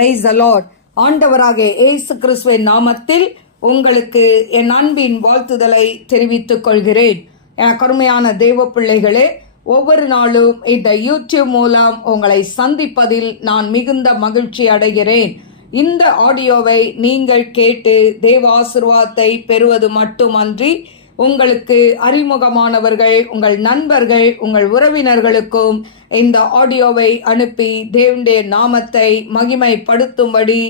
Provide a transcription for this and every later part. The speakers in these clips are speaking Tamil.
Praise the Lord. ஆண்டவராகிய இயேசு கிறிஸ்துவின் நாமத்தில் உங்களுக்கு என் அன்பின் வாழ்த்துதலை தெரிவித்துக் கொள்கிறேன். என் கருமையான தேவ பிள்ளைகளே, ஒவ்வொரு நாளும் இந்த யூடியூப் மூலம் உங்களை சந்திப்பதில் நான் மிகுந்த மகிழ்ச்சி அடைகிறேன். இந்த ஆடியோவை நீங்கள் கேட்டு தேவ ஆசீர்வாதத்தை பெறுவது மட்டுமன்றி, உங்களுக்கு அறிமுகமானவர்கள், உங்கள் நண்பர்கள், உங்கள் உறவினர்களுக்கும் இந்த ஆடியோவை அனுப்பி தேவனுடைய நாமத்தை மகிமைப்படுத்தும்படி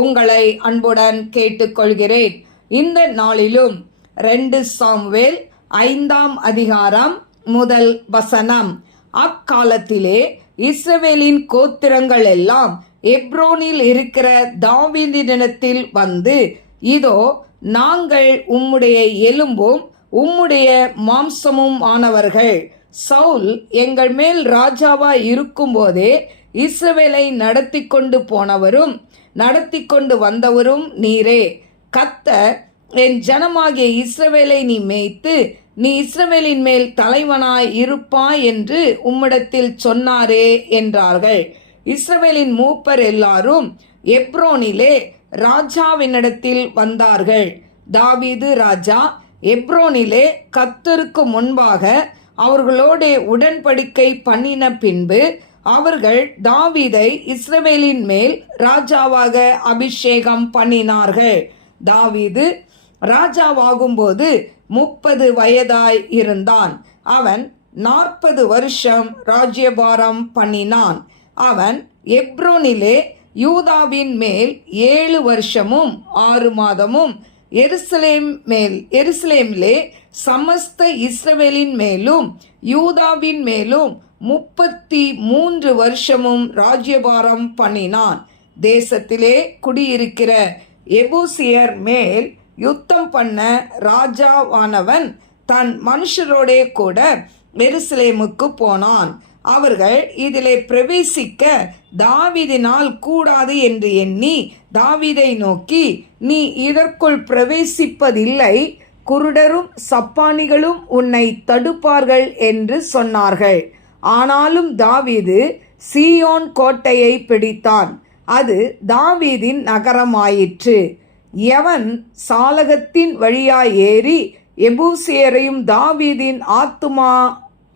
உங்களை அன்புடன் கேட்டுக்கொள்கிறேன். இந்த நாளிலும் 2 சாமுவேல் 5ஆம் அதிகாரம் 1 வசனம். அக்காலத்திலே இஸ்ரவேலின் கோத்திரங்கள் எல்லாம் எப்ரோனில் இருக்கிற தாவீதினிடத்தில் வந்து, இதோ நாங்கள் உம்முடைய எலும்பும் உம்முடைய மாம்சமும் ஆனவர்கள். சவுல் எங்கள் மேல் ராஜாவாய் இருக்கும்போதே இஸ்ரவேலை நடத்தி கொண்டு போனவரும் நடத்தி கொண்டு வந்தவரும் நீரே. கர்த்தர் என் ஜனமாகிய இஸ்ரவேலை நீ மேய்த்து நீ இஸ்ரவேலின் மேல் தலைவனாய் இருப்பாய் என்று உம்மிடத்தில் சொன்னாரே என்றார்கள். இஸ்ரவேலின் மூப்பர் எல்லாரும் எப்ரோனிலே ராஜாவினிடத்தில் வந்தார்கள். தாவீது ராஜா எப்ரோனிலே கர்த்தருக்கு முன்பாக அவர்களோட உடன்படிக்கை பண்ணின பின்பு அவர்கள் தாவீதை இஸ்ரவேலின் மேல் ராஜாவாக அபிஷேகம் பண்ணினார்கள். தாவீது ராஜாவாகும்போது 30 வயதாய் இருந்தான். அவன் 40 வருஷம் ராஜ்யபாரம் பண்ணினான். அவன் எப்ரோனிலே யூதாவின் மேல் 7 வருஷமும் 6 மாதமும் எருசலேமிலே சமஸ்த இஸ்ரவேலின் மேலும் யூதாவின் மேலும் 33 வருஷமும் ராஜ்யபாரம் பண்ணினான். தேசத்திலே குடியிருக்கிற எபூசியர் மேல் யுத்தம் பண்ண ராஜாவானவன் தன் மனுஷரோடே கூட எருசலேமுக்கு போனான். அவர்கள் இதிலே பிரவேசிக்க தாவீதினால் கூடாது என்று எண்ணி தாவீதை நோக்கி, நீ இதற்குள் பிரவேசிப்பதில்லை, குருடரும் சப்பானிகளும் உன்னை தடுப்பார்கள் என்று சொன்னார்கள். ஆனாலும் தாவீது சீயோன் கோட்டையை பிடித்தான். அது தாவீதின் நகரமாயிற்று. எவன் சாலகத்தின் வழியாய் ஏறி எபூசியரையும் தாவீதின் ஆத்துமா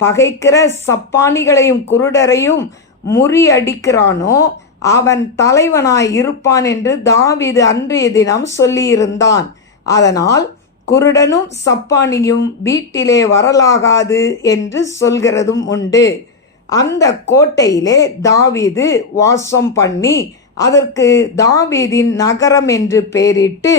பகைக்கிற சப்பானிகளையும் குருடரையும் முறியடிக்கிறானோ அவன் தலைவனாய் இருப்பான் என்று தாவீது அன்றைய தினம் சொல்லியிருந்தான். அதனால் குருடனும் சப்பானியும் வீட்டிலே வரலாகாது என்று சொல்கிறதும் உண்டு. அந்த கோட்டையிலே தாவீது வாசம் பண்ணி அதற்கு தாவீதின் நகரம் என்று பெயரிட்டு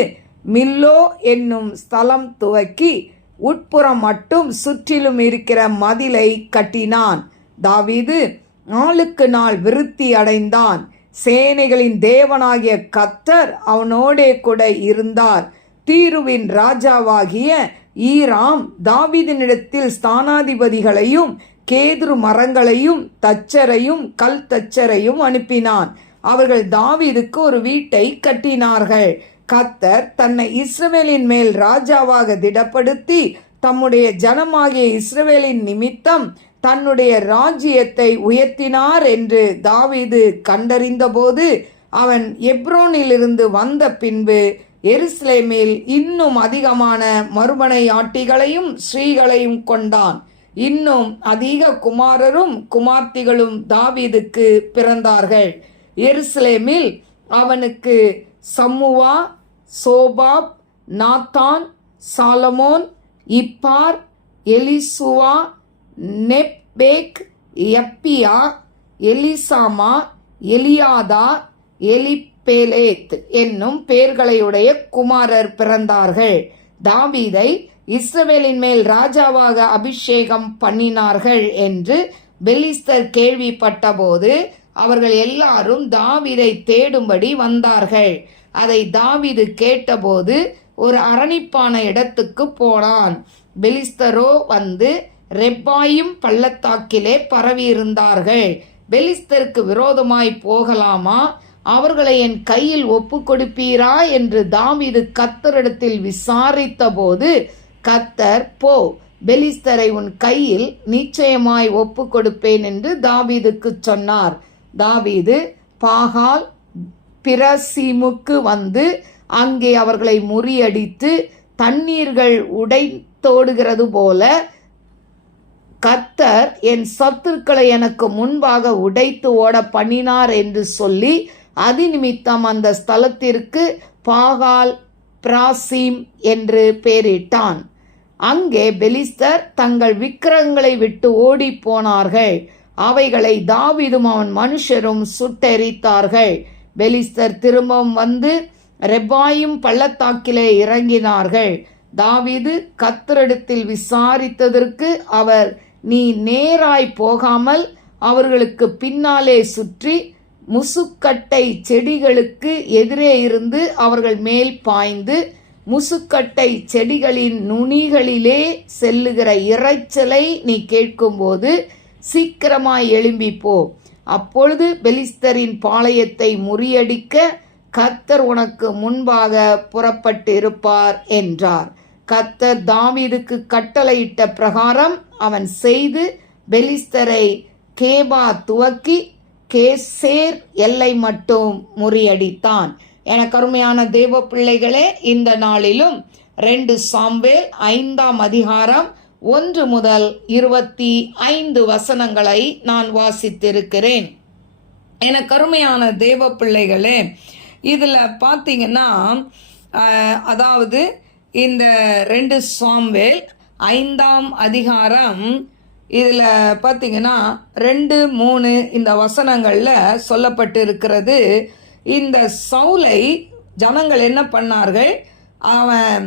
மில்லோ என்னும் ஸ்தலம் துவக்கி உட்புறம் மட்டும் சுற்றிலும் இருக்கிற மதிலை கட்டினான். தாவீது நாளுக்கு நாள் விருத்தி அடைந்தான். சேனைகளின் தேவனாகிய கர்த்தர் அவனோடே கூட இருந்தார். தீருவின் ராஜாவாகிய ஈராம் தாவீதினிடத்தில் ஸ்தானாதிபதிகளையும் கேதுரு மரங்களையும் தச்சரையும் கல் தச்சரையும் அனுப்பினான். அவர்கள் தாவீதுக்கு ஒரு வீட்டை கட்டினார்கள். கர்த்தர் தன்னை இஸ்ரவேலின் மேல் ராஜாவாக திடப்படுத்தி தம்முடைய ஜனமாகிய இஸ்ரவேலின் நிமித்தம் தன்னுடைய ராஜ்யத்தை உயர்த்தினார் என்று தாவீது கண்டறிந்தபோது அவன் எப்ரோனிலிருந்து வந்த பின்பு எருசலேமில் இன்னும் அதிகமான மறுமனையாட்டிகளையும் ஸ்ரீகளையும் கொண்டான். இன்னும் அதிக குமாரரும் குமார்த்திகளும் தாவீதுக்கு பிறந்தார்கள். எருசலேமில் அவனுக்கு சம்முவா, சோபாப், Nathan, Solomon, Ibhar, எலிசுவா, நெப்பேக், யப்பியா, எலிசாமா, Eliada, Eliphelet என்னும் பெயர்களையுடைய குமாரர் பிறந்தார்கள். தாவீதை இஸ்ரவேலின் மேல் ராஜாவாக அபிஷேகம் பண்ணினார்கள் என்று பெலிஸ்தர் கேள்விப்பட்டபோது அவர்கள் எல்லாரும் தாவீதை தேடும்படி வந்தார்கள். அதை தாவீது கேட்டபோது ஒரு அரணிப்பான இடத்துக்கு போனான். பெலிஸ்தரோ வந்து ரெப்பாயும் பள்ளத்தாக்கிலே பரவியிருந்தார்கள். பெலிஸ்தருக்கு விரோதமாய் போகலாமா, அவர்களை என் கையில் ஒப்பு கொடுப்பீரா என்று தாவீது கர்த்தரிடத்தில் விசாரித்த போது, கர்த்தர், போ, பெலிஸ்தரை உன் கையில் நிச்சயமாய் ஒப்பு கொடுப்பேன் என்று தாவீதுக்கு சொன்னார். தாவீது பாகால் பிரசீமுக்கு வந்து அங்கே அவர்களை முறியடித்து தண்ணீர்கள் உடைத்தோடுகிறது போல கர்த்தர் என் சத்துருக்களை எனக்கு முன்பாக உடைத்து ஓட பண்ணினார் என்று சொல்லி அதிநிமித்தம் அந்த ஸ்தலத்திற்கு பாகால் பிராசீம் என்று பெயரிட்டான். அங்கே பெலிஸ்தர் தங்கள் விக்கிரகங்களை விட்டு ஓடி போனார்கள். அவைகளை தாவீதும் அவன் மனுஷரும் சுட்டெரித்தார்கள். பெலிஸ்தர் திரும்பவும் வந்து ரெபாயும் பள்ளத்தாக்கிலே இறங்கினார்கள். தாவீது கர்த்தரிடத்தில் விசாரித்ததற்கு அவர், நீ நேராய் போகாமல் அவர்களுக்கு பின்னாலே சுற்றி முசுக்கட்டை செடிகளுக்கு எதிரே இருந்து அவர்கள் மேல் பாய்ந்து முசுக்கட்டை செடிகளின் நுனிகளிலே செல்லுகிற இரைச்சலை நீ கேட்கும்போது சீக்கிரமாய் எழும்பி போ. அப்பொழுது பெலிஸ்தரின் பாளையத்தை முறியடிக்க கர்த்தர் உனக்கு முன்பாக புறப்பட்டு இருப்பார் என்றார். கர்த்தர் தாவீதுக்கு கட்டளையிட்ட பிரகாரம் அவன் செய்து பெலிஸ்தரை கேபா துவக்கி கேசேர் எல்லை மட்டும் முறியடித்தான். எனக்கு அருமையான தேவ பிள்ளைகளே, இந்த நாளிலும் 2 சாமுவேல் 5ஆம் அதிகாரம் 1 முதல் 25 வசனங்களை நான் வாசித்திருக்கிறேன். எனக்கு அருமையான தேவ பிள்ளைகளே, இதில் பார்த்தீங்கன்னா அதாவது இந்த 2 சாமுவேல் 5ஆம் அதிகாரம் இதில் பார்த்தீங்கன்னா 2, 3 இந்த வசனங்களில் சொல்லப்பட்டு இருக்கிறது. இந்த சவுலை ஜனங்கள் என்ன பண்ணார்கள், அவன்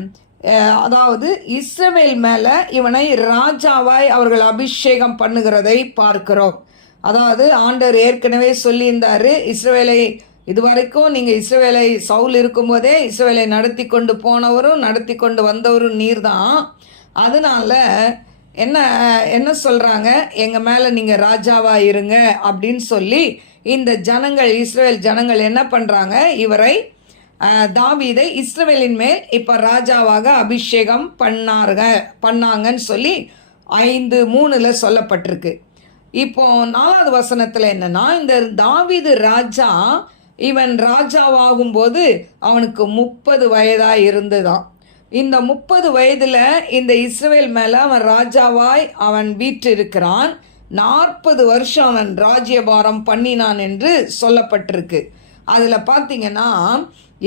அதாவது இஸ்ரவேல் மேலே இவனை ராஜாவாய் அவர்கள் அபிஷேகம் பண்ணுகிறதை பார்க்கிறோம். அதாவது ஆண்டவர் ஏற்கனவே சொல்லியிருந்தார், இஸ்ரவேலை இதுவரைக்கும் நீங்கள் இஸ்ரவேலை சவுல் இருக்கும்போதே இஸ்ரவேலை நடத்தி கொண்டு போனவரும் நடத்தி கொண்டு வந்தவரும் நீர் தான். அதனால் என்ன சொல்கிறாங்க, எங்கள் மேலே நீங்கள் ராஜாவாக இருங்க அப்படின்னு சொல்லி இந்த ஜனங்கள், இஸ்ரவேல் ஜனங்கள் என்ன பண்ணுறாங்க, தாவீதை இஸ்ரவேலின் மேல் இப்போ ராஜாவாக அபிஷேகம் பண்ணாங்கன்னு சொல்லி 5:3 சொல்லப்பட்டிருக்கு. இப்போ 4வது வசனத்தில் என்னன்னா, இந்த தாவீது ராஜா இவன் ராஜாவாகும்போது அவனுக்கு 30 வயதாக இருந்துதான். இந்த 30 வயதில் இந்த இஸ்ரவேல் மேலே அவன் ராஜாவாய் அவன் வீற்றிருக்கிறான். 40 வருஷம் அவன் ராஜ்யபாரம் பண்ணினான் என்று சொல்லப்பட்டிருக்கு. அதில் பார்த்தீங்கன்னா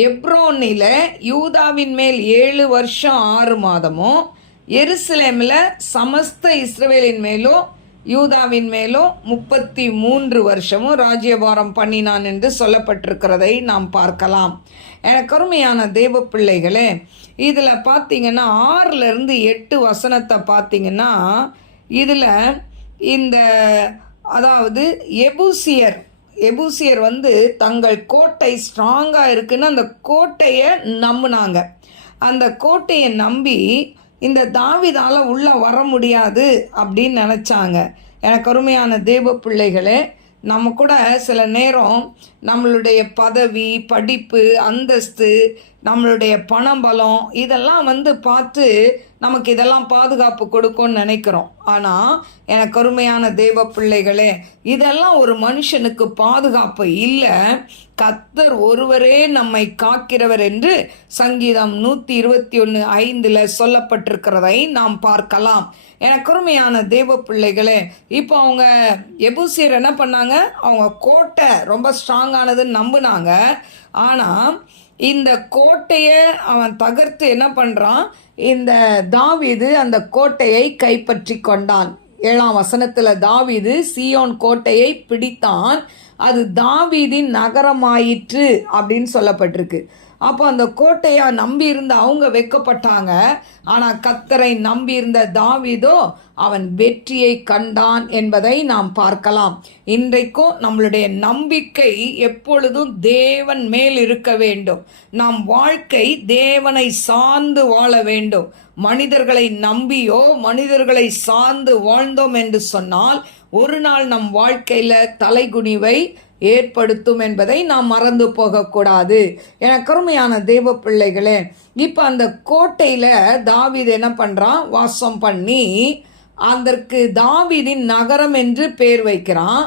எப்ரோனில் யூதாவின் மேல் 7 வருஷம் 6 மாதமும், எருசலேமில் சமஸ்த இஸ்ரவேலின் மேலும் யூதாவின் மேலும் 33 வருஷமும் ராஜ்யபாரம் பண்ணினான் என்று சொல்லப்பட்டிருக்கிறதை நாம் பார்க்கலாம். எனக்கு அருமையான தேவ பிள்ளைகளே, இதில் பார்த்தீங்கன்னா 6லேருந்து 8 வசனத்தை பார்த்தீங்கன்னா இதில் இந்த அதாவது எபூசியர் வந்து தங்கள் கோட்டை ஸ்ட்ராங்காக இருக்குன்னு அந்த கோட்டையை நம்பினாங்க. அந்த கோட்டையை நம்பி இந்த தாவீதால் உள்ளே வர முடியாது அப்படின்னு நினச்சாங்க. எனக்கு அருமையான தேவ பிள்ளைகளே, நம்ம கூட சில நேரம் நம்மளுடைய பதவி, படிப்பு, அந்தஸ்து, நம்மளுடைய பணபலம் இதெல்லாம் பார்த்து நமக்கு இதெல்லாம் பாதுகாப்பு கொடுக்கும்னு நினைக்கிறோம். ஆனால் எனக்கு அருமையான தேவ பிள்ளைகளே, இதெல்லாம் ஒரு மனுஷனுக்கு பாதுகாப்பு இல்லை. கர்த்தர் ஒருவரே நம்மை காக்கிறவர் என்று சங்கீதம் 121:5 சொல்லப்பட்டிருக்கிறதை நாம் பார்க்கலாம். எனக்கு அருமையான தேவ பிள்ளைகளே, இப்போ அவங்க எபூசியர் என்ன பண்ணாங்க, அவங்க கோட்டை ரொம்ப ஸ்ட்ராங்கானதுன்னு நம்பினாங்க. ஆனால் இந்த கோட்டையை அவன் தகர்த்து என்ன பண்ணுறான், இந்த தாவீது அந்த கோட்டையை கைப்பற்றி கொண்டான். 7ஆம் வசனத்தில் தாவீது சீயோன் கோட்டையை பிடித்தான், அது தாவீதின் நகரமாயிற்று அப்படின்னு சொல்லப்பட்டிருக்கு. அப்போ அந்த கோட்டையை நம்பியிருந்த அவங்க வெட்கப்பட்டாங்க. ஆனால் கர்த்தரை நம்பியிருந்த தாவீதோ அவன் வெற்றியை கண்டான் என்பதை நாம் பார்க்கலாம். இன்றைக்கும் நம்மளுடைய நம்பிக்கை எப்பொழுதும் தேவன் மேல் இருக்க வேண்டும். நம் வாழ்க்கை தேவனை சார்ந்து வாழ வேண்டும். மனிதர்களை நம்பியோ மனிதர்களை சார்ந்து வாழ்ந்தோம் என்று சொன்னால் ஒரு நாள் நம் வாழ்க்கையில் தலைகுனிவை ஏற்படுத்தும் என்பதை நாம் மறந்து போகக்கூடாது. எனக்கு அருமையான தேவ பிள்ளைகளே, இப்போ அந்த கோட்டையில் தாவீது என்ன பண்ணுறான், வாசம் பண்ணி அதற்கு தாவீதின் நகரம் என்று பேர் வைக்கிறான்.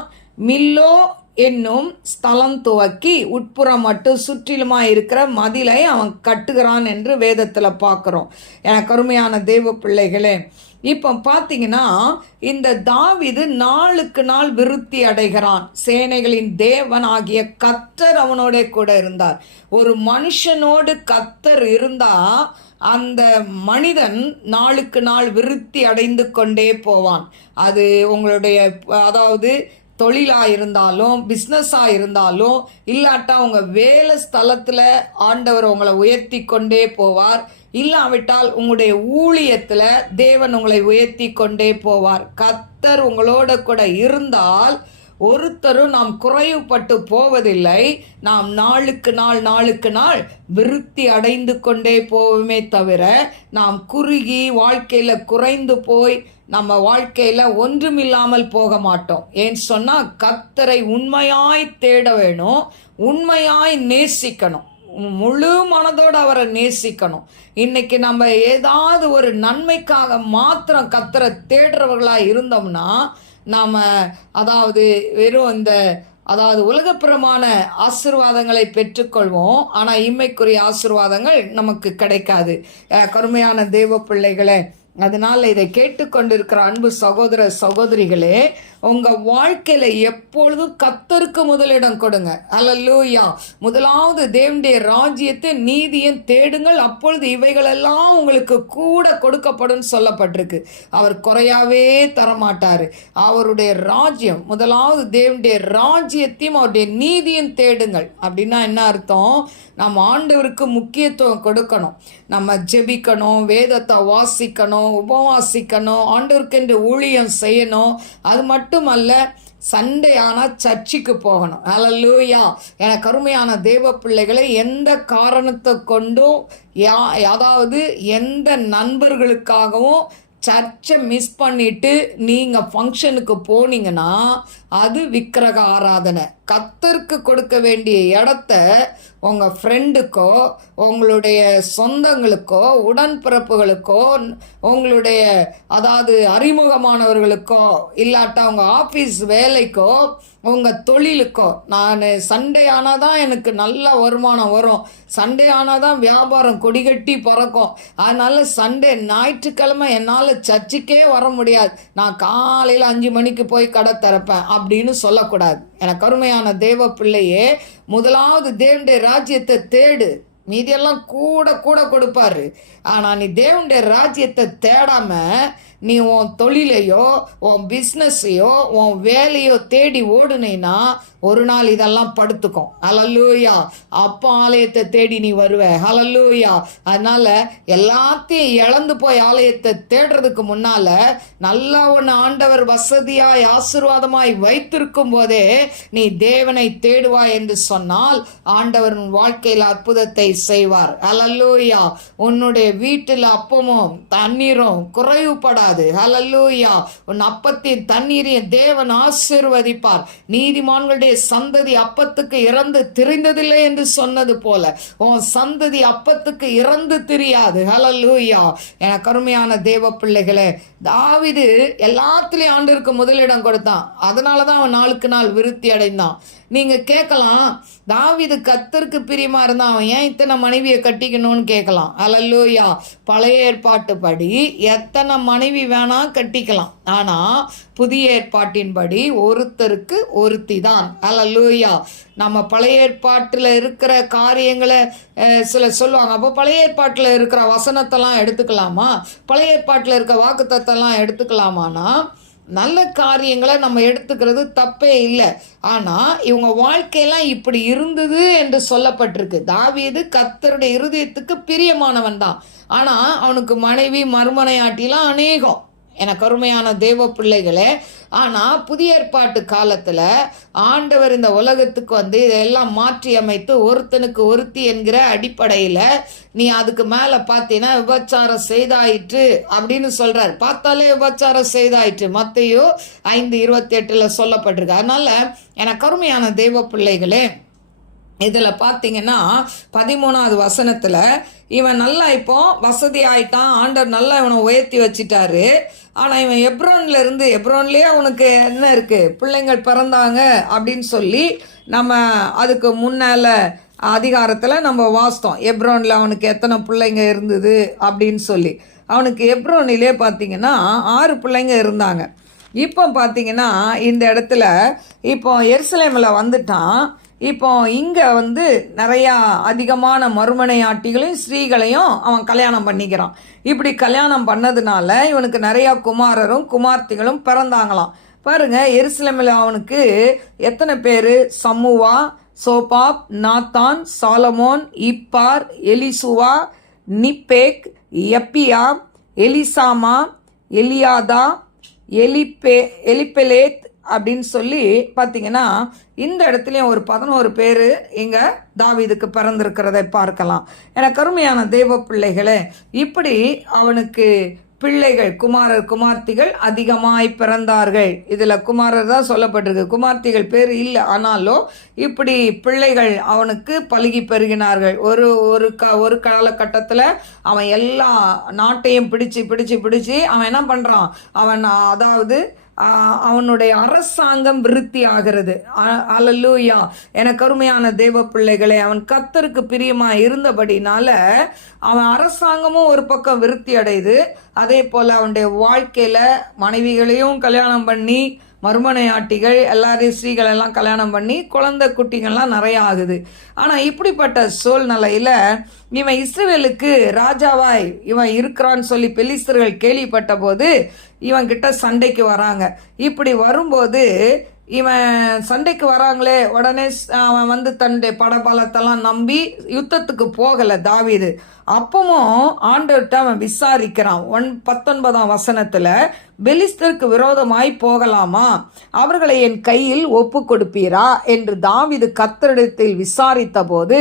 மில்லோ என்னும் ஸ்தலம் துவக்கி உட்புறம் மட்டும் சுற்றிலுமாய் இருக்கிற மதிலை அவன் கட்டுகிறான் என்று வேதத்தில் பார்க்குறோம். எனக்கு அருமையான தேவ பிள்ளைகளே, இப்போ பார்த்தீங்கன்னா இந்த தாவீது நாளுக்கு நாள் விருத்தி அடைகிறான். சேனைகளின் தேவன் ஆகிய கர்த்தர் அவனோட கூட இருந்தார். ஒரு மனுஷனோடு கர்த்தர் இருந்தா அந்த மனிதன் நாளுக்கு நாள் விருத்தி அடைந்து கொண்டே போவான். அது உங்களுடைய அதாவது தொழிலாக இருந்தாலும் பிஸ்னஸாக இருந்தாலும் இல்லாட்டா உங்கள் வேலை ஸ்தலத்தில் ஆண்டவர் உங்களை உயர்த்தி கொண்டே போவார். இல்லாவிட்டால் உங்களுடைய ஊழியத்தில் தேவன் உங்களை உயர்த்தி கொண்டே போவார். கர்த்தர் உங்களோட கூட இருந்தால் ஒருத்தரும் நாம் குறைவுபட்டு போவதில்லை. நாம் நாளுக்கு நாள் விருத்தி அடைந்து கொண்டே போவோமே தவிர நாம் குறுகி வாழ்க்கையில் குறைந்து போய் நம்ம வாழ்க்கையில் ஒன்றுமில்லாமல் போக மாட்டோம். ஏன்னு சொன்னால் கர்த்தரை உண்மையாய் தேட வேணும், உண்மையாய் நேசிக்கணும், முழு மனதோடு அவரை நேசிக்கணும். இன்னைக்கு நம்ம ஏதாவது ஒரு நன்மைக்காக மாத்திரம் கர்த்தரை தேடுறவர்களாக இருந்தோம்னா நாம் அதாவது வெறும் இந்த உலகப்பிரமான ஆசீர்வாதங்களை பெற்றுக்கொள்வோம், ஆனால் இம்மைக்குரிய ஆசீர்வாதங்கள் நமக்கு கிடைக்காது. கருமையான தேவ பிள்ளைகளே, அதனால் இதை கேட்டுக்கொண்டிருக்கிற அன்பு சகோதர சகோதரிகளே, உங்கள் வாழ்க்கையில் எப்பொழுதும் கர்த்தருக்கு முதலிடம் கொடுங்க. அல்லேலூயா. முதலாவது தேவனுடைய ராஜ்யத்தை நீதியும் தேடுங்கள், அப்பொழுது இவைகளெல்லாம் உங்களுக்கு கூட கொடுக்கப்படும் சொல்லப்பட்டிருக்கு. அவர் குறையாவே தரமாட்டார். அவருடைய ராஜ்யம், முதலாவது தேவனுடைய ராஜ்யத்தையும் அவருடைய நீதியும் தேடுங்கள். அப்படின்னா என்ன அர்த்தம்? நம்ம ஆண்டவருக்கு முக்கியத்துவம் கொடுக்கணும். நம்ம ஜெபிக்கணும், வேதத்தை வாசிக்கணும், உபவாசிக்கணும், ஆண்டவருக்கென்று ஊழியம் செய்யணும். அது மட்டுமல்ல, சண்டே ஆனால் சர்ச்சுக்கு போகணும். அல்லேலூயா. எனக்கு அருமையான தேவ பிள்ளைகளை, எந்த காரணத்தை கொண்டும் அதாவது எந்த நண்பர்களுக்காகவும் சர்ச்சை மிஸ் பண்ணிட்டு நீங்கள் ஃபங்க்ஷனுக்கு போனீங்கன்னா அது விக்கிரக ஆராதனை. கர்த்தருக்கு கொடுக்க வேண்டிய இடத்த உங்கள் ஃப்ரெண்டுக்கோ உங்களுடைய சொந்தங்களுக்கோ உடன்பிறப்புகளுக்கோ உங்களுடைய அறிமுகமானவர்களுக்கோ இல்லாட்டா உங்கள் ஆஃபீஸ் வேலைக்கோ உங்கள் தொழிலுக்கோ, நான் சண்டே ஆனால் தான் எனக்கு நல்ல வருமானம் வரும், சண்டே ஆனால் தான் வியாபாரம் கொடிகட்டி பறக்கும், அதனால் சண்டே ஞாயிற்றுக்கிழமை என்னால் சர்ச்சுக்கே வர முடியாது, நான் காலையில் 5 மணிக்கு போய் கடை திறப்பேன் அப்படின்னு சொல்லக்கூடாது. எனக்கு அருமையான தேவ பிள்ளையே, முதலாவது தேவனுடைய ராஜ்யத்தை தேடு, மீதியெல்லாம் கூட கூட கொடுப்பாரு. ஆனால் நீ தேவனுடைய ராஜ்யத்தை தேடாம நீ உன் தொழிலையோ உன் பிஸ்னஸையோ உன் வேலையோ தேடி ஓடுனேன்னா ஒரு நாள் இதெல்லாம் படுத்துக்கும். ஹல்லேலூயா. அப்போ ஆலயத்தை தேடி நீ வருவ. ஹல்லேலூயா. அதனால எல்லாத்தையும் இழந்து போய் ஆலயத்தை தேடுறதுக்கு முன்னால நல்லா ஒன்று ஆண்டவர் வசதியாய் ஆசீர்வாதமாய் வைத்திருக்கும் போதே நீ தேவனை தேடுவாய் என்று சொன்னால் ஆண்டவர் உன் வாழ்க்கையில் அற்புதத்தை செய்வார். ஹல்லேலூயா. உன்னுடைய வீட்டில் அப்பமும் தண்ணீரும் குறைவுபடாது. ஹல்லேலூயா. உன் அப்பத்தின் தண்ணீரையும் தேவன் ஆசீர்வதிப்பார். நீதிமான்களுடைய சந்ததி அப்பத்துக்கு இறந்து திரிந்ததில்லை என்று சொன்னது போல உன் சந்ததி அப்பத்துக்கு இறந்து திரியாது. ஹல்லேலூயா. எனக்கு அருமையான தேவ பிள்ளைகளே, தாவீது எல்லாத்துலேயும் ஆண்டவருக்கு முதலிடம் கொடுத்தான். அதனால தான் அவன் நாளுக்கு நாள் விருத்தி அடைந்தான். நீங்கள் கேட்கலாம், தாவீது கர்த்தருக்கு பிரியமா இருந்தால் அவன் ஏன் இத்தனை மனைவியை கட்டிக்கணும்னு கேட்கலாம். ஹல்லேலூயா. பழைய ஏற்பாட்டு படி எத்தனை மனைவி வேணா கட்டிக்கலாம், ஆனால் புதிய ஏற்பாட்டின்படி ஒருத்தருக்கு ஒருத்தி தான். ஹல்லேலூயா. நம்ம பழைய ஏற்பாட்டில் இருக்கிற காரியங்களை சிலர் சொல்லுவாங்க, அப்போ பழைய ஏற்பாட்டில் இருக்கிற வசனத்தெல்லாம் எடுத்துக்கலாமா, பழைய ஏற்பாட்டில் இருக்க வாக்குத்தத்தெல்லாம் எடுத்துக்கலாமான்னா நல்ல காரியங்களை நம்ம எடுத்துக்கிறது தப்பே இல்லை. ஆனால் இவங்க வாழ்க்கையெல்லாம் இப்படி இருந்தது என்று சொல்லப்பட்டிருக்கு. தாவீது கர்த்தருடைய இருதயத்துக்கு பிரியமானவன் தான், ஆனால் அவனுக்கு மனைவி மறுமனையாட்டிலாம் அநேகம். எனக்கு அருமையான தேவ பிள்ளைகளே, ஆனால் புதிய ஏற்பாட்டு காலத்தில் ஆண்டவர் இந்த உலகத்துக்கு வந்து இதெல்லாம் மாற்றி அமைத்து ஒருத்தனுக்கு ஒருத்தி என்கிற அடிப்படையில் நீ அதுக்கு மேலே பார்த்தீங்கன்னா விபச்சாரம் செய்தாயிற்று அப்படின்னு சொல்கிறார். பார்த்தாலே விபச்சாரம் செய்தாயிற்று, மத்தேயு 5:28 சொல்லப்பட்டிருக்கு. அதனால் எனக்கு அருமையான தேவ பிள்ளைகளே, இதில் பார்த்தீங்கன்னா 13வது வசனத்தில் இவன் நல்லா இப்போ வசதி ஆயிட்டான், ஆண்டவர் நல்லா இவனை உயர்த்தி வச்சிட்டாரு. ஆனால் இவன் எப்ரோன்லேயே அவனுக்கு என்ன இருக்குது, பிள்ளைங்கள் பிறந்தாங்க அப்படின்னு சொல்லி நம்ம அதுக்கு முன்னால் அதிகாரத்தில் நம்ம வாசித்தோம். எப்ரோனில் அவனுக்கு எத்தனை பிள்ளைங்க இருந்தது அப்படின்னு சொல்லி. அவனுக்கு எப்ரோனிலே பார்த்தீங்கன்னா 6 பிள்ளைங்க இருந்தாங்க. இப்போ பார்த்தீங்கன்னா இந்த இடத்துல இப்போ எருசலேமில் வந்துட்டான். இப்போ இங்கே நிறையா அதிகமான மறுமனையாட்டிகளையும் ஸ்ரீகளையும் அவன் கல்யாணம் பண்ணிக்கிறான். இப்படி கல்யாணம் பண்ணதுனால இவனுக்கு நிறையா குமாரரும் குமார்த்திகளும் பிறந்தாங்களாம். பாருங்கள், எருசலேமில் அவனுக்கு எத்தனை பேர்? சம்முவா, சோபாப், Nathan, Solomon, Ibhar, எலிசுவா, நிப்பேக், எப்பியா, எலிசாமா, Eliada, Eliphelet அப்படின்னு சொல்லி பார்த்தீங்கன்னா இந்த இடத்துலையும் ஒரு 11 பேர் இங்கே தாவீதுக்கு பிறந்திருக்கிறதை பார்க்கலாம். எனக்கு அருமையான தேவ பிள்ளைகளே, இப்படி அவனுக்கு பிள்ளைகள், குமாரர் குமார்த்திகள் அதிகமாய் பிறந்தார்கள். இதில் குமாரர் தான் சொல்லப்பட்டிருக்கு, குமார்த்திகள் பேர் இல்லை. ஆனாலும் இப்படி பிள்ளைகள் அவனுக்கு பலுகி பெருகினார்கள். ஒரு காலகட்டத்தில் அவன் எல்லா நாட்டையும் பிடிச்சு அவன் என்ன பண்ணுறான், அவன் அதாவது அவனுடைய அரசாங்கம் விருத்தி ஆகிறது. அல்லேலூயா. எனக்கு அருமையான தேவ பிள்ளைகளே, அவன் கர்த்தருக்கு பிரியமாக இருந்தபடினால அவன் அரசாங்கமும் ஒரு பக்கம் விருத்தி அடையுது. அதே போல் அவனுடைய வாழ்க்கையில் மனைவிகளையும் கல்யாணம் பண்ணி, மறுமனையாட்டிகள் எல்லாரையும் ஸ்ரீகள் எல்லாம் கல்யாணம் பண்ணி குழந்தை குட்டிகள்லாம் நிறையா ஆகுது. ஆனால் இப்படிப்பட்ட சூழ்நிலையில் இவன் இஸ்ரவேலுக்கு ராஜாவாய் இவன் இருக்கிறான்னு சொல்லி பெலிஸ்தர்கள் கேள்விப்பட்ட போது இவன்கிட்ட சண்டைக்கு வராங்க. இப்படி வரும்போது இவன் சண்டைக்கு வராங்களே, உடனே அவன் தன்னுடைய படபலத்தெல்லாம் நம்பி யுத்தத்துக்கு போகலை தாவீது. அப்பவும் ஆண்டவர்கிட்ட அவன் விசாரிக்கிறான். 19ஆம் வசனத்தில், பெலிஸ்தருக்கு விரோதமாய் போகலாமா, அவர்களை என் கையில் ஒப்பு கொடுப்பீரா என்று தாவீது கர்த்தரிடத்தில் விசாரித்த போது,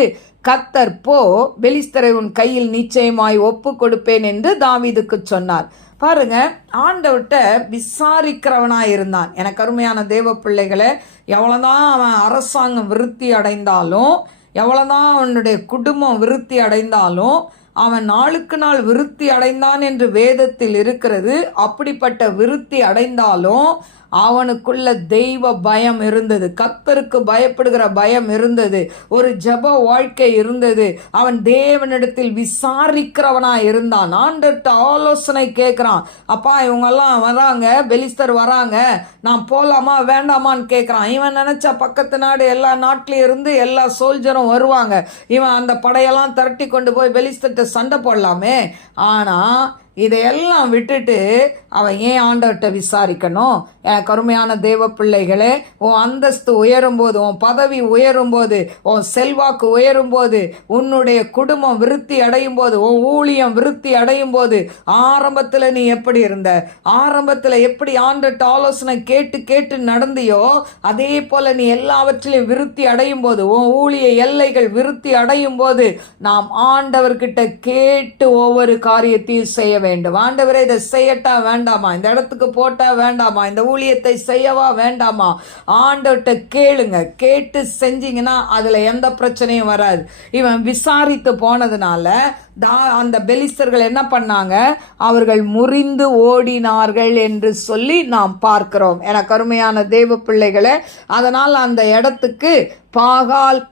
கர்த்தர் போ, பெலிஸ்தரை உன் கையில் நிச்சயமாய் ஒப்பு கொடுப்பேன் என்று தாவீதுக்கு சொன்னார். பாருங்க, ஆண்டவர்கிட்ட விசாரிக்கிறவனாக இருந்தான். எனக்கு அருமையான தேவ பிள்ளைகளை, எவ்வளோதான் அவன் அரசாங்கம் விருத்தி அடைந்தாலும், எவ்வளோதான் அவனுடைய குடும்பம் விருத்தி அடைந்தாலும், அவன் நாளுக்கு நாள் விருத்தி அடைந்தான் என்று வேதத்தில் இருக்கிறது. அப்படிப்பட்ட விருத்தி அடைந்தாலும் அவனுக்குள்ள தெய்வ பயம் இருந்தது, கர்த்தருக்கு பயப்படுகிற பயம் இருந்தது, ஒரு ஜெப வாழ்க்கை இருந்தது. அவன் தேவனிடத்தில் விசாரிக்கிறவனாக இருந்தான். ஆண்டவர்கிட்ட ஆலோசனை கேட்குறான். அப்பா, இவங்கெல்லாம் வராங்க, பெலிஸ்தர் வராங்க, நான் போகலாமா வேண்டாமான்னு கேட்குறான். இவன் நினச்சா பக்கத்து நாடு எல்லா நாட்டிலையும் இருந்து எல்லா சோல்ஜரும் வருவாங்க, இவன் அந்த படையெல்லாம் திரட்டி கொண்டு போய் பெலிஸ்தர்கிட்ட சண்டை போடலாமே. ஆனால் இதையெல்லாம் விட்டுட்டு அவன் ஏன் ஆண்டவர்கிட்ட விசாரிக்கணும்? எனக்கு அருமையான தேவ பிள்ளைகளே, உன் அந்தஸ்து உயரும்போது, உன் பதவி உயரும்போது, உன் செல்வாக்கு உயரும்போது, உன்னுடைய குடும்பம் விருத்தி அடையும் போது, உன் ஊழியம் விருத்தி அடையும் போது, ஆரம்பத்தில் நீ எப்படி இருந்த, ஆரம்பத்தில் எப்படி ஆண்டவர்கிட்ட ஆலோசனை கேட்டு நடந்தியோ, அதே போல் நீ எல்லாவற்றிலையும் விருத்தி அடையும் போது, உன் ஊழிய எல்லைகள் விருத்தி அடையும் போது, நாம் ஆண்டவர்கிட்ட கேட்டு ஒவ்வொரு காரியத்தையும் செய்ய வேண்டும். ஆண்டவரே, இதை செய்யட்டா வேண்டாமா, இந்த இடத்துக்கு போட்டா வேண்டாமா, இந்த ஊழியத்தை செய்யவா வேண்டாமா, ஆண்டவர்கிட்ட கேளுங்க. கேட்டு செஞ்சீங்கன்னா அதுல எந்த பிரச்சனையும் வராது. இவன் விசாரித்து போனதுனால அந்த பெலிஸ்தர்கள் என்ன பண்ணாங்க, அவர்கள் முறிந்து ஓடினார்கள் என்று சொல்லி நாம் பார்க்கிறோம். எனக்கு அருமையான தேவ பிள்ளைகளே, அதனால் அந்த இடத்துக்கு பாகால்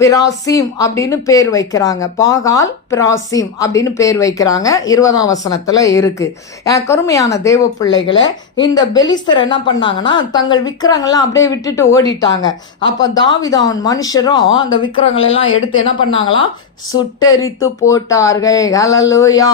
பிராசீம் அப்படின்னு பேர் வைக்கிறாங்க. பாகால் பிராசீம் அப்படின்னு பேர் வைக்கிறாங்க. 20ஆம் வசனத்தில் இருக்குது. எனக்கு அருமையான தேவ பிள்ளைகளை, இந்த பெலிஸ்தர் என்ன பண்ணாங்கன்னா தங்கள் விக்கிரங்கள்லாம் அப்படியே விட்டுட்டு ஓடிட்டாங்க. அப்போ தாவீது அவன் மனுஷரும் அந்த விக்கிரங்களெல்லாம் எடுத்து என்ன பண்ணாங்களாம், சுட்டெரித்து போட்டார்கள். ஹல்லேலூயா.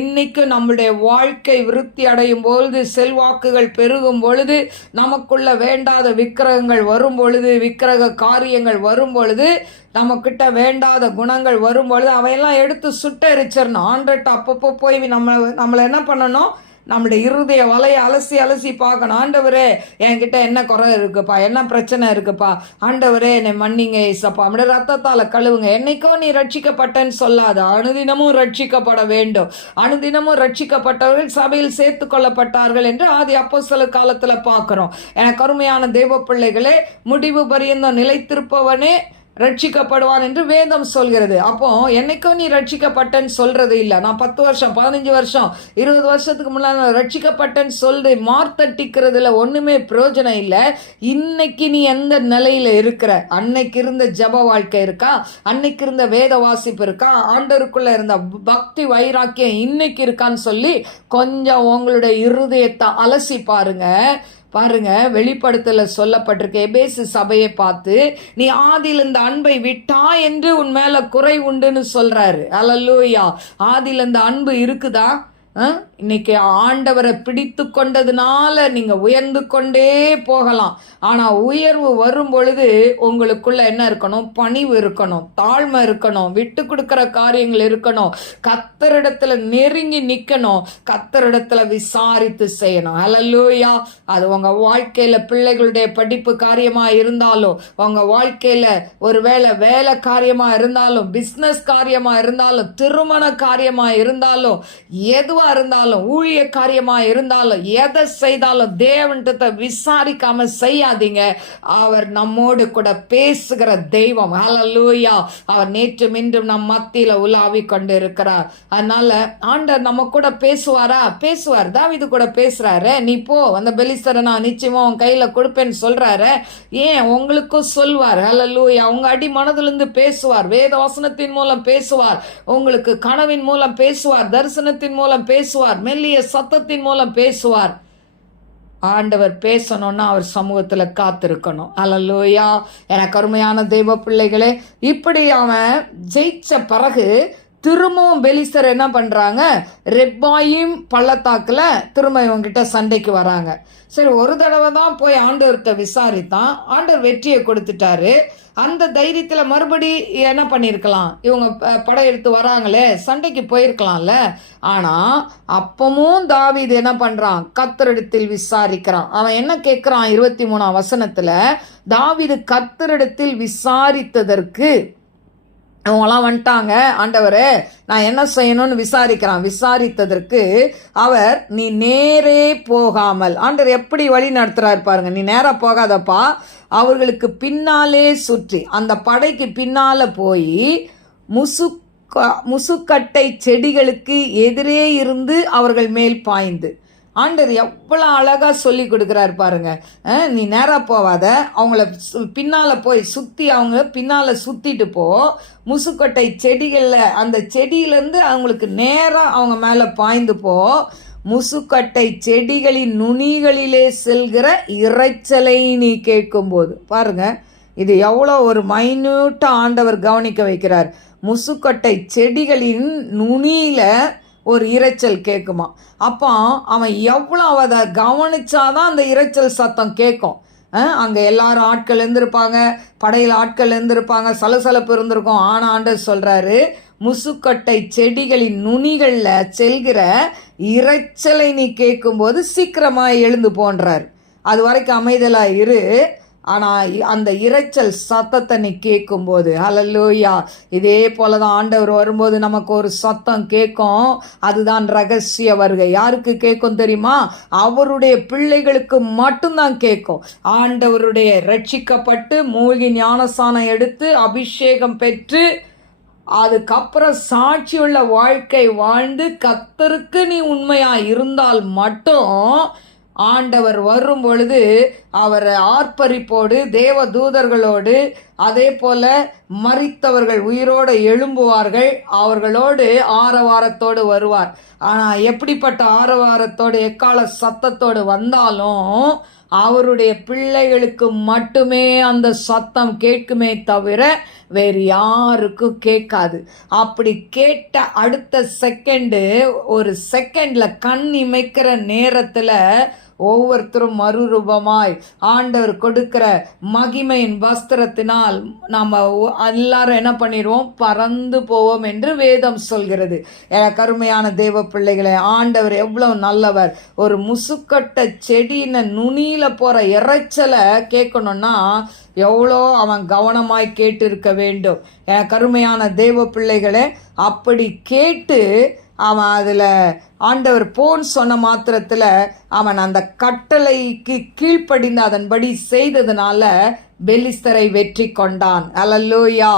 இன்னைக்கு நம்முடைய வாழ்க்கை விருத்தி அடையும் பொழுது, செல்வாக்குகள் பெருகும் பொழுது, நமக்குள்ள வேண்டாத விக்கிரகங்கள் வரும் பொழுது, விக்கிரக காரியங்கள் வரும் பொழுது, நம்மக்கிட்ட வேண்டாத குணங்கள் வரும் பொழுது அவையெல்லாம் எடுத்து சுட்டெரிச்சிடணும். ஆண்டர்கிட்ட அப்பப்போ போய் நம்மளை என்ன பண்ணணும், நம்முடைய இருதய வலையை அலசி அலசி பார்க்கணும். ஆண்டவரே என்கிட்ட என்ன குறை இருக்குப்பா, என்ன பிரச்சனை இருக்குப்பா, ஆண்டவரே என்னை மன்னிங்க ஏசப்பா, நம்முடைய ரத்தத்தால் கழுவுங்க. என்னைக்கோ நீ ரட்சிக்கப்பட்டேன்னு சொல்லாத, அனுதினமும் ரட்சிக்கப்பட வேண்டும். அனுதினமும் ரட்சிக்கப்பட்டவர்கள் சபையில் சேர்த்து கொள்ளப்பட்டார்கள் என்று ஆதி அப்போஸ்தலர் காலத்தில் பார்க்கிறோம். எனக்கு அருமையான தேவ பிள்ளைகளே, முடிவு பரியந்தம் நிலைத்திருப்பவனே ரட்சிக்கப்படுவான் என்று வேதம் சொல்கிறது. அப்போ என்னைக்கும் நீ ரட்சிக்கப்பட்டேன்னு சொல்றது இல்லை. நான் 10 வருஷம் 15 வருஷம் 20 வருஷத்துக்கு முன்னாடி ரட்சிக்கப்பட்டேன்னு சொல்லி மார்த்தட்டிக்கிறதுல ஒண்ணுமே பிரயோஜனம் இல்லை. இன்னைக்கு நீ எந்த நிலையில இருக்கிற, அன்னைக்கு இருந்த ஜப வாழ்க்கை இருக்கா, அன்னைக்கு இருந்த வேத வாசிப்பு இருக்கா, ஆண்டவருக்குள்ள இருந்த பக்தி வைராக்கியம் இன்னைக்கு இருக்கான்னு சொல்லி கொஞ்சம் உங்களுடைய இருதயத்தை அலசி பாருங்க. வெளிப்படுத்தல சொல்லப்பட்டிருக்க எபேசு சபையை பார்த்து, நீ ஆதியில் இந்த அன்பை விட்டா என்று உன் மேல குறை உண்டுன்னு சொல்றாரு. அல்லேலூயா. ஆதியில் இந்த அன்பு இருக்குதா? இன்னைக்கு ஆண்டவரை பிடித்து கொண்டதுனால நீங்க உயர்ந்து கொண்டே போகலாம். ஆனா உயர்வு வரும் பொழுது உங்களுக்குள்ள என்ன இருக்கணும்? பணிவு இருக்கணும், தாழ்மை இருக்கணும், விட்டு கொடுக்கிற காரியங்கள் இருக்கணும், கர்த்தரிடத்துல நெருங்கி நிக்கணும், கர்த்தரிடத்துல விசாரித்து செய்யணும். அல்லேலூயா. அது உங்க வாழ்க்கையில பிள்ளைகளுடைய படிப்பு காரியமா இருந்தாலும், உங்க வாழ்க்கையில ஒருவேளை வேலை காரியமா இருந்தாலும், பிசினஸ் காரியமா இருந்தாலும், திருமண காரியமா இருந்தாலும், எதுவா இருந்தாலும், ஊழிய காரியமா இருந்தாலும், எதை செய்தாலும் தேவன்கிட்ட விசாரிக்காம செய்யாதீங்க. அவர் நம்மோடு கூட பேசுகிற தெய்வம். ஹல்லேலூயா. அவர் நேற்று இன்றும் நம் மத்தியில உலாவி கொண்டு இருக்கிறார். அதனால ஆண்டவர் நம்ம கூட பேசுவாரா? பேசுவார். தாவீது கூட பேசுறாரு. நீ போ, அந்த பெலிஸ்தரை நான் நிச்சயமா உன் கையில கொடுப்பேன்னு சொல்றாரு. ஏன்? உங்களுக்கும் சொல்வார். ஹல்லேலூயா. உங்க அடி மனதிலிருந்து பேசுவார், வேத வசனத்தின் மூலம் பேசுவார், உங்களுக்கு கனவின் மூலம் பேசுவார், தரிசனத்தின் மூலம் பேசுவார், மெல்லிய சத்தத்தின் மூலம் பேசுவார். ஆண்டவர் பேசணும்னா அவர் சமூகத்துல காத்திருக்கணும். அல்லேலூயா. எனக்கு அருமையான தெய்வ பிள்ளைகளே, இப்படி அவன் ஜெயிச்ச பிறகு திரும்பவும் பெலிஸ்தர் என்ன பண்றாங்க? ரெப்பாயிம் பள்ளத்தாக்குல திரும்ப இவங்கிட்ட சண்டைக்கு வராங்க. சரி, ஒரு தடவை தான் போய் ஆண்டவர்கிட்ட விசாரித்தான். ஆண்டவர் வெற்றியை கொடுத்துட்டாரு. அந்த தைரியத்துல மறுபடி என்ன பண்ணிருக்கலாம்? இவங்க படையெடுத்து வராங்களே, சண்டைக்கு போயிருக்கலாம்ல. ஆனா அப்பமும் தாவீது என்ன பண்றான்? கர்த்தரிடத்தில் விசாரிக்கிறான். அவன் என்ன கேட்கிறான்? 23ஆம் வசனத்துல, தாவீது கர்த்தரிடத்தில் விசாரித்ததற்கு, அவங்களாம் வந்துட்டாங்க, ஆண்டவரே நான் என்ன செய்யணும்னு விசாரிக்கிறான். விசாரித்ததற்கு அவர், நீ நேரே போகாமல், ஆண்டவர் எப்படி வழி நடத்துறாரு பாருங்க. நீ நேரா போகாதப்பா, அவர்களுக்கு பின்னாலே சுற்றி, அந்த படைக்கு பின்னால போய் முசுக்கட்டை செடிகளுக்கு எதிரே இருந்து அவர்கள் மேல் பாய்ந்து. ஆண்டவர் எவ்வளோ அழகா சொல்லி கொடுக்குறாரு பாருங்க. நீ நேராக போவாத, அவங்கள பின்னால போய் சுற்றி, அவங்க பின்னால சுத்திட்டு போ, முசுக்கொட்டை செடிகளில், அந்த செடியிலேருந்து அவங்களுக்கு நேராக அவங்க மேலே பாய்ந்து போ, முசுக்கட்டை செடிகளின் நுனிகளிலே செல்கிற இரைச்சலை நீ கேட்கும்போது. பாருங்க, இது எவ்வளோ ஒரு மைன்யூட்டா ஆண்டவர் கவனிக்க வைக்கிறார். முசுக்கட்டை செடிகளின் நுனியில ஒரு இரைச்சல் கேட்குமா. அப்போ அவன் எவ்வளோ அதை கவனிச்சாதான் அந்த இரைச்சல் சத்தம் கேட்கும். அங்கே எல்லாரும் ஆட்கள் இருந்திருப்பாங்க, படையில் ஆட்கள் இருந்திருப்பாங்க, சலசலப்பு இருந்திருக்கும். ஆனால் ஆண்டவர் சொல்றாரு, முசுக்கட்டை செடிகளின் நுனிகளில் செல்கிற இரைச்சலை நீ கேட்கும்போது சீக்கிரமாக எழுந்து போன்றார். அது வரைக்கும் அமைதலாக இரு, ஆனால் அந்த இரைச்சல் சத்தத்தை நீ கேட்கும்போது, ஹல்லேலூயா. இதே போல தான் ஆண்டவர் வரும்போது நமக்கு ஒரு சத்தம் கேட்கும். அதுதான் ரகசிய வருகை. யாருக்கு கேட்கும் தெரியுமா? அவருடைய பிள்ளைகளுக்கு மட்டும்தான் கேட்கும். ஆண்டவருடைய ரட்சிக்கப்பட்டு மூழ்கி ஞானஸ்நானம் எடுத்து அபிஷேகம் பெற்று அதுக்கப்புறம் சாட்சியுள்ள வாழ்க்கை வாழ்ந்து கர்த்தருக்கு நீ உண்மையா இருந்தால் மட்டும் ஆண்டவர் வரும் பொழுது அவர் ஆர்ப்பரிப்போடு தேவ தூதர்களோடு, அதே போல மரித்தவர்கள் உயிரோடு எழும்புவார்கள், அவர்களோடு ஆரவாரத்தோடு வருவார். ஆனால் எப்படிப்பட்ட ஆரவாரத்தோடு, எக்கால சத்தத்தோடு வந்தாலும் அவருடைய பிள்ளைகளுக்கு மட்டுமே அந்த சத்தம் கேட்குமே தவிர வேறு யாருக்கும் கேட்காது. அப்படி கேட்ட அடுத்த செகண்டு, ஒரு செகண்ட்ல கண் இமைக்கிற நேரத்தில் ஒவ்வொருத்தரும் மறுரூபமாய் ஆண்டவர் கொடுக்கிற மகிமையின் வஸ்திரத்தினால் நம்ம எல்லாரும் என்ன பண்ணிடுவோம், பறந்து போவோம் என்று வேதம் சொல்கிறது. கருமையான தேவ பிள்ளைகளை, ஆண்டவர் எவ்வளவு நல்லவர். ஒரு முசுக்கட்ட செடியின நுனியில போற இறைச்சலை கேட்கணும்னா எவ்வளோ அவன் கவனமாய் கேட்டு இருக்க வேண்டும். கருமையான தேவ பிள்ளைகளே, அப்படி கேட்டு அவன் அதில் ஆண்டவர் போன் சொன்ன மாத்திரத்தில் அவன் அந்த கட்டளைக்கு கீழ்ப்படிந்து அதன்படி செய்ததுனால பெலிஸ்தரை வெற்றி கொண்டான். அல்லேலூயா.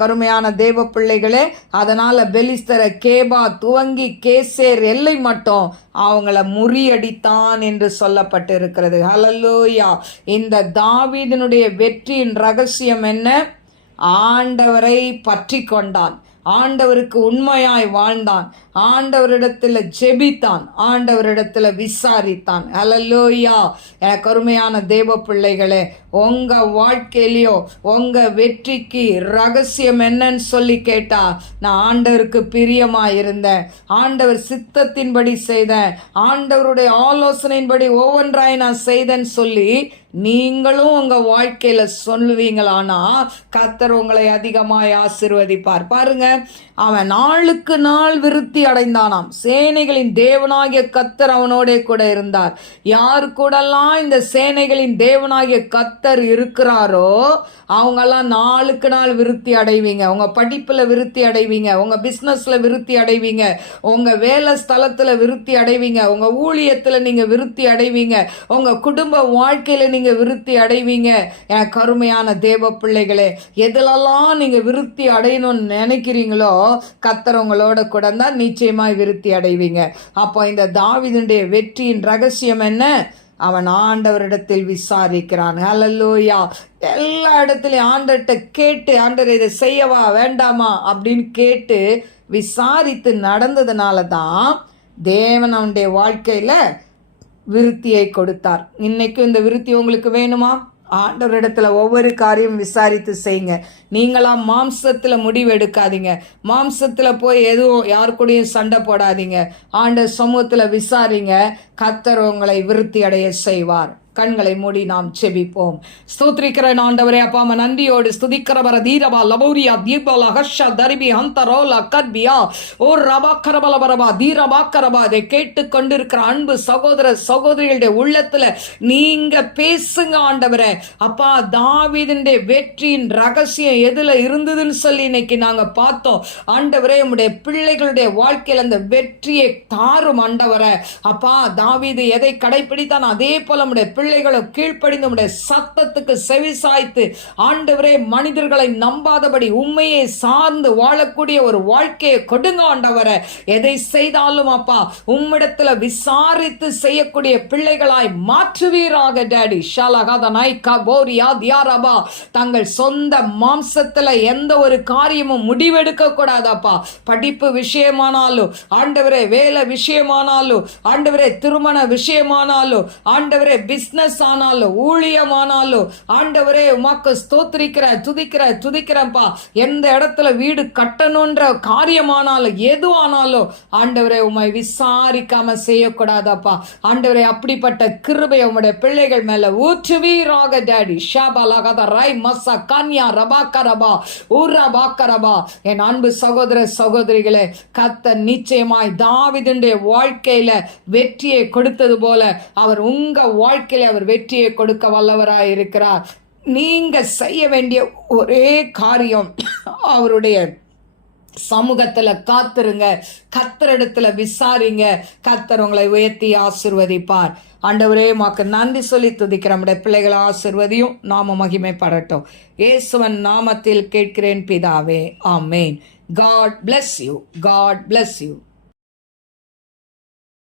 கருமையான தேவ பிள்ளைகளே, அதனால பெலிஸ்தரை கேபா துவங்கி கேசேர் எல்லை மட்டும் அவங்கள முறியடித்தான் என்று சொல்லப்பட்டு இருக்கிறது. அல்லேலூயா. இந்த தாவீதினுடைய வெற்றியின் ரகசியம் என்ன? ஆண்டவரை பற்றி கொண்டான், ஆண்டவருக்கு உண்மையாய் வாழ்ந்தான், ஆண்டவரிடத்தில் ஜெபித்தான், ஆண்டவரிடத்தில் விசாரித்தான். அல்லேலூயா. கருமையான தேவ பிள்ளைகளே, உங்க வாழ்க்கையிலையோ உங்க வெற்றிக்கு ரகசியம் என்னன்னு சொல்லி கேட்டா, நான் ஆண்டவருக்கு பிரியமா இருந்தேன், ஆண்டவர் சித்தத்தின்படி செய்தேன், ஆண்டவருடைய ஆலோசனையின்படி ஒவ்வொன்றாய் நான் செய்தேன்னு சொல்லி நீங்களும் உங்க வாழ்க்கையில சொல்லுவீங்களானா கர்த்தர் உங்களை அதிகமாய் ஆசீர்வதிப்பார். பாருங்க, அவன் நாளுக்கு நாள் விருத்தி அடைந்தானாம். சேனைகளின் தேவனாகிய கர்த்தர் அவனோட கூட இருந்தார். யாரு கூடலாம் இந்த சேனைகளின் தேவனாகிய கர்த்தர் இருக்கிறாரோ அவங்கெல்லாம் நாளுக்கு நாள் விருத்தி அடைவீங்க. உங்க படிப்புல விருத்தி அடைவீங்க, உங்க பிசினஸ்ல விருத்தி அடைவீங்க, உங்க வேலை ஸ்தலத்துல விருத்தி அடைவீங்க, உங்க ஊழியத்துல நீங்க விருத்தி அடைவீங்க, உங்க குடும்ப வாழ்க்கையில நீங்க விருத்தி அடைவீங்க. கருமையான தேவ பிள்ளைகளே, எதுலெல்லாம் நீங்க விருத்தி அடையணும்னு நினைக்கிறீங்களோ கர்த்தர் உங்களோட கூட தான் நிச்சயமாய் விருத்தி அடைவீங்க. அப்போ இந்த தாவீதுடைய வெற்றியின் ரகசியம் என்ன? அவன் ஆண்டவரிடத்தில் விசாரிக்கிறான். ஹல்லேலூயா. எல்லா இடத்துலையும் ஆண்டவர்கிட்ட கேட்டு, ஆண்டவர் இதை செய்யவா வேண்டாமா அப்படின்னு கேட்டு விசாரித்து நடந்ததுனால தான் தேவன் அவனுடைய வாழ்க்கையில விருத்தியை கொடுத்தார். இன்னைக்கும் இந்த விருத்தி உங்களுக்கு வேணுமா? ஆண்டவரிடத்துல ஒவ்வொரு காரியம் விசாரித்து செய்யுங்க. நீங்களாம் மாம்சத்துல முடிவு எடுக்காதீங்க. மாம்சத்துல போய் எதுவும் யாரு கூடயும் சண்டை போடாதீங்க. ஆண்டவர் சமூகத்துல விசாரிங்க. கர்த்தர் உங்களை விருத்தி அடைய செய்வார். கண்களை மூடி நாம் செபிப்போம். ஸ்தோத்திரிக்கிறேன் ஆண்டவரே. அப்பா, நன்றியோடு ஸ்துதிக்கிறவர தீரபா லபௌரியா தீபலா ஹர்ஷா தரிபி ஹந்தரோலா கர்பியா ஓ ரபா கரபலபரபா தீரபா கரபா. இதை கேட்டு கொண்டிருக்கிற அன்பு சகோதர சகோதரிகளுடைய உள்ளத்துல நீங்க பேசுங்க ஆண்டவரே. அப்பா, தாவீதுடைய வெற்றியின் ரகசியம் எதுல இருந்ததுன்னு சொல்லி இன்னைக்கு நாங்க பார்த்தோம். ஆண்டவரே, உம்முடைய பிள்ளைகளுடைய வாழ்க்கையில் அந்த வெற்றியை தாரும் ஆண்டவரே. அப்பா, தாவீது எதை கடைபிடித்தான் அதே போல நம்முடைய பிள்ளைகளும் கீழ்ப்படிந்து உம்முடைய சத்தத்துக்கு செவி சாய்த்து ஆண்டவரே, மனிதர்களை நம்பாதபடி உண்மையை சார்ந்து வாழக்கூடிய ஒரு வாழ்க்கையை கொடுங்க ஆண்டவரே. எதை செய்தாலும் அப்பா உம்மிடத்துல விசாரித்து செய்யக்கூடிய பிள்ளைகளாய் மாற்றுவீராக டாடி. ஷலகதனாய் கபோரியா தியாரபா. தங்கள் சொந்த மாம்சத்துல எந்த ஒரு காரியமும் முடிவெடுக்க கூடாதப்பா. படிப்பு விஷயமானாலும் ஆண்டவரே, வேலை விஷயமானாலும் ஆண்டவரே, திருமண விஷயமானாலும் ஆண்டவரே, பிசினஸ் ஆனாலும் ஊழியமானாலும் ஆண்டவரே உமக்கு ஸ்தோத்திரிக்கிற துதிக்கிறப்பா. எந்த இடத்துல வீடு கட்டணுன்ற காரியமானாலும் எதுவானாலும் ஆண்டவரே உம்மை விசாரிக்காம செய்யக்கூடாதப்பா. ஆண்டவரே, அப்படிப்பட்ட கிருபை உம்முடைய பிள்ளைகள் மேல ஊற்றுவீராக டாடி. ஷாபலகத ரை மசா கன்யா ரபாக்கரபா ஊரபாக்கரபா. என் அன்பு சகோதர சகோதரிகளே, கர்த்தர் நிச்சயமாய் தாவீதுடைய வாழ்க்கையில வெற்றியை கொடுத்தது போல அவர் உங்க வாழ்க்கையில அவர் வெற்றியை கொடுக்க வல்லவராய் இருக்கிறார். நீங்க செய்ய வேண்டிய ஒரே காரியம் அவருடைய சமூகத்துல காத்துருங்க, கர்த்தரிடத்துல விசாரிங்க. கர்த்தர் உங்களை உயர்த்தி ஆசீர்வதிப்பார். ஆண்டவரே, உமக்கு நன்றி சொல்லி துதிக்கிற நம்முடைய பிள்ளைகளை ஆசீர்வதியும், நாம மகிமைப்படட்டும். இயேசுவின் நாமத்தில் கேட்கிறேன் பிதாவே, ஆமென். God bless you. God bless you.